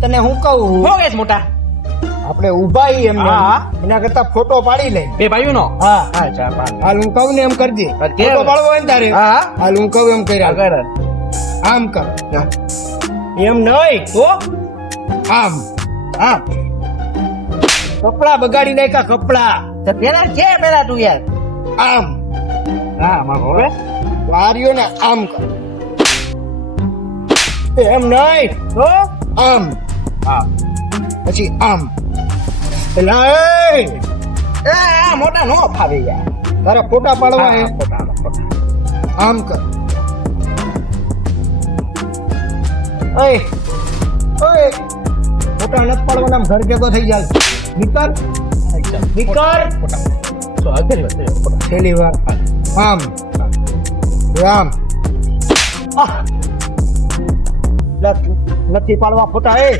તને હું કહું હો ગેસ મોટા આપણે ઉભા ઈ એમને હા. એના કરતા ફોટો પાડી લઈ બે ભાઈઓ નો હા અચ્છા પાડ હાલ હું કહું ને એમ કરજે કરજે. ફોટો પાડવો હોય ને તારે હા. હાલ હું કહું એમ કરી આગળ આમ કર એમ નહીં તો આમ હા કપડા બગાડી નાખ્યા કપડા તો પેલા છે પેલા તું યાર આમ હા માં હવે વાર્યો ને આમ કર એમ નહીં તો આમ હા પછી આમ એલા એ એ મોટા નો ફાવે યાર તારા ફોટા પાડવા હે ફોટા. આમ કર ઓય ઓય ફોટા નથી પાડવાના આમ ઘર ભેગો થઈ જાય નીકળ નીકળ તો આગળ વધે છેલ્લી વાર આમ આમ આહ. નથી પાડવા ફોટા એ